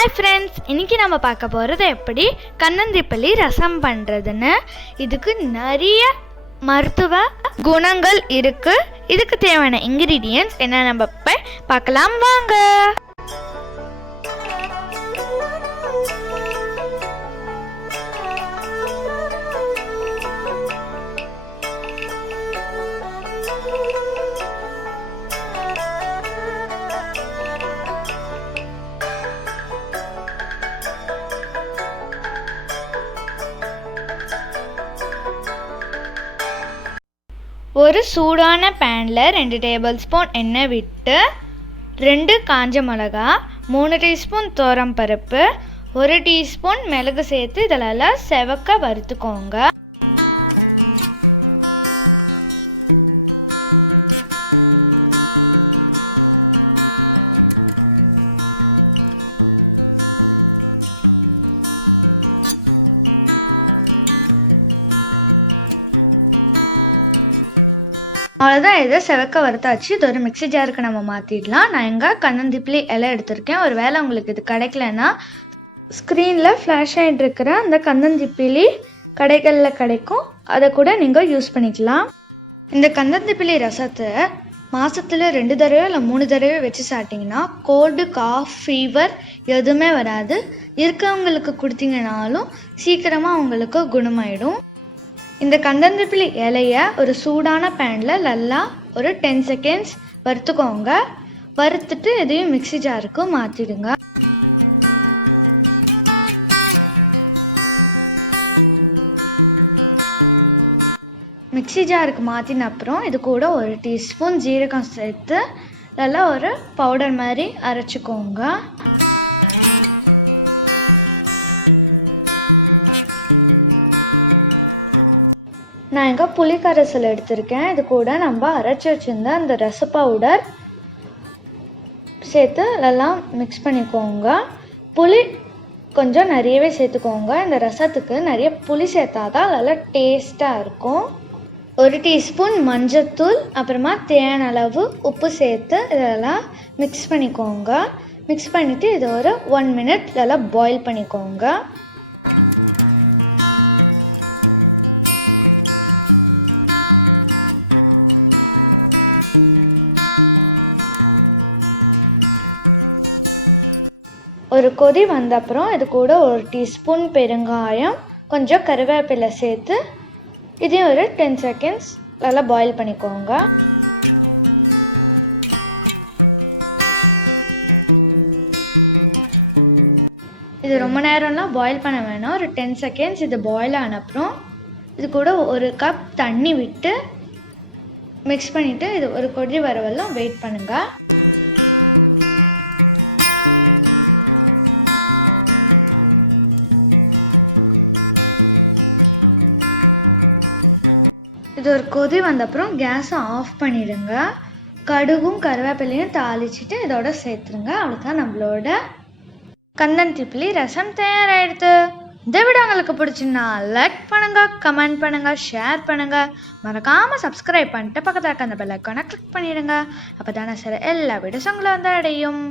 Hi friends, இன்றைக்கி நம்ம பார்க்க போகிறது எப்படி கண்ணந்திப்பள்ளி ரசம் பண்ணுறதுன்னு. இதுக்கு நிறைய மருத்துவ குணங்கள் இருக்குது. இதுக்கு தேவையான இன்க்ரீடியன்ட்ஸ் என்ன நம்ம பார்க்கலாம் வாங்க. ஒரு சூடான பேனில் 2 டேபிள் ஸ்பூன் எண்ணெய் விட்டு 2 காஞ்ச மிளகா, 3 டீஸ்பூன் துவரம்பருப்பு, 1 டீஸ்பூன் மிளகு சேர்த்து இதெல்லாம் செவக்க வறுத்துக்கோங்க. அவ்வளோதான், இதை செவக்க வறுத்தாச்சு. இது ஒரு மிக்ஸி ஜாருக்கு நம்ம மாற்றிடலாம். நான் எங்கே கண்ணந்திப்பள்ளி இலை எடுத்திருக்கேன். ஒரு வேளை உங்களுக்கு இது கிடைக்கலன்னா ஸ்க்ரீனில் ஃப்ளாஷ் ஆகிட்டு இருக்கிற அந்த கண்ணந்திப்பள்ளி கடைகளில் கிடைக்கும், அதை கூட நீங்கள் யூஸ் பண்ணிக்கலாம். இந்த கண்ணந்திப்பள்ளி ரசத்தை மாதத்தில் 2 தடவை இல்லை 3 தடவை வச்சு சாப்பிட்டிங்கன்னா கோல்டு, காஃப், ஃபீவர் எதுவுமே வராது. இருக்கவங்களுக்கு கொடுத்தீங்கன்னாலும் சீக்கிரமாக அவங்களுக்கு குணமாயிடும். இந்த கண்ணந்திப்பள்ளி இலையை ஒரு சூடான பேனில் நல்லா ஒரு 10 செகண்ட்ஸ் வறுத்துக்கோங்க. வறுத்துட்டு இதையும் மிக்ஸி ஜாருக்கு மாற்றிடுங்க. மிக்ஸி ஜாருக்கு மாற்றின அப்புறம் இது கூட 1 டீஸ்பூன் ஜீரகம் சேர்த்து நல்லா ஒரு பவுடர் மாதிரி அரைச்சிக்கோங்க. நான் எங்கே புளி கரைசல் எடுத்திருக்கேன். இது கூட நம்ம அரைச்சி வச்சுருந்த அந்த ரச பவுடர் சேர்த்து எல்லாம் மிக்ஸ் பண்ணிக்கோங்க. புளி கொஞ்சம் நிறையவே சேர்த்துக்கோங்க. இந்த ரசத்துக்கு நிறைய புளி சேர்த்தாதான் நல்லா டேஸ்ட்டாக இருக்கும். 1 டீஸ்பூன் மஞ்சத்தூள், அப்புறமா தேவையான அளவு உப்பு சேர்த்து இதெல்லாம் மிக்ஸ் பண்ணிக்கோங்க. மிக்ஸ் பண்ணிவிட்டு இதை ஒரு 1 மினிட் இதெல்லாம் பாயில் பண்ணிக்கோங்க. ஒரு கொதி வந்த அப்புறம் இது கூட 1 டீஸ்பூன் பெருங்காயம், கொஞ்சம் கருவேப்பிலை சேர்த்து இதையும் ஒரு 10 செகண்ட்ஸ் நல்லா பாயில் பண்ணிக்கோங்க. இது ரொம்ப நேரம்லாம் பாயில் பண்ண வேணாம். ஒரு 10 செகண்ட்ஸ் இது பாயில் ஆன அப்புறம் இது கூட 1 கப் தண்ணி விட்டு மிக்ஸ் பண்ணிவிட்டு இது ஒரு கொதி வரவெல்லாம் வெயிட் பண்ணுங்கள். இது ஒரு கொதி வந்த அப்புறம் கேஸை ஆஃப் பண்ணிடுங்க. கடுகும் கருவேப்பிலையும் தாளிச்சிட்டு இதோட சேர்த்துருங்க. அவ்வளோதான், நம்மளோட கண்ணந்திப்பள்ளி ரசம் தயாராகிடுது. இந்த வீடியோ உங்களுக்கு பிடிச்சின்னா லைக் பண்ணுங்க, கமெண்ட் பண்ணுங்க, ஷேர் பண்ணுங்க. மறக்காமல் சப்ஸ்கிரைப் பண்ணிட்டு பக்கத்தில் இருக்க அந்த பெல் ஐக்கானை கிளிக் பண்ணிடுங்க. அப்போ தானே சார் எல்லா வீடியோஸும் உங்களை வந்து அடையும்.